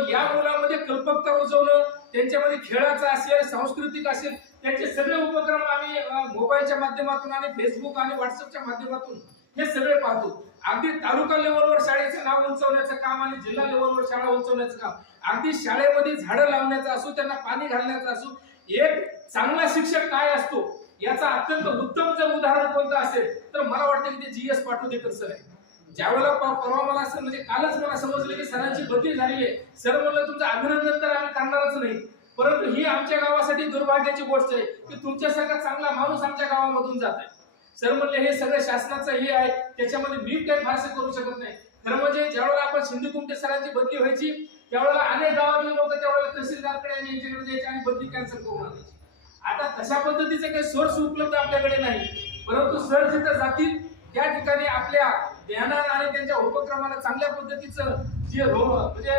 पण या मुलांमध्ये कल्पकता रुजवणं त्यांच्यामध्ये खेळाचं असेल सांस्कृतिक असेल त्यांचे सगळे उपक्रम आम्ही मोबाईलच्या माध्यमातून आणि फेसबुक आणि व्हॉट्सअपच्या माध्यमातून हे सगळे पाहतो. अगदी तालुका लेवलवर शाळेचं नाव उंचवण्याचं काम आणि जिल्हा लेवलवर शाळा उंचवण्याचं काम. अगदी शाळेमध्ये झाडं लावण्याचं असो त्यांना पाणी घालण्याचं असो एक चांगला शिक्षक काय असतो याचा अत्यंत उत्तम जर उदाहरण कोणतं असेल तर मला वाटतं की ते जी एस पाटोदेकर सर आहे ज्यावेळेला परवा मला असं म्हणजे कालच मला समजलं की सरांची बदली झाली आहे सर म्हणलं तुमचं अभिनंदन तर आम्ही करणारच नाही. परंतु ही आमच्या गावासाठी दुर्भाग्याची गोष्ट आहे की तुमच्यासारखा चांगला माणूस आमच्या गावामधून जात आहे सर म्हणले हे सगळं शासनाचं हे आहे. त्याच्यामध्ये मी काही फारसं करू शकत नाही. खरं म्हणजे ज्यावेळेला आपण सिंधू कुमटे सरांची बदली व्हायची त्यावेळेला अनेक गावातले लोक त्यावेळेला तहसीलदारकडे आणि यांच्याकडे जायचे आणि बदली कॅन्सल करून आणायची. आता तशा पद्धतीचे काही सोर्स उपलब्ध आपल्याकडे नाही. परंतु सर जिथं जातील त्या ठिकाणी आपल्या ज्ञानानं आणि त्यांच्या उपक्रमाला चांगल्या पद्धतीचं जे रो म्हणजे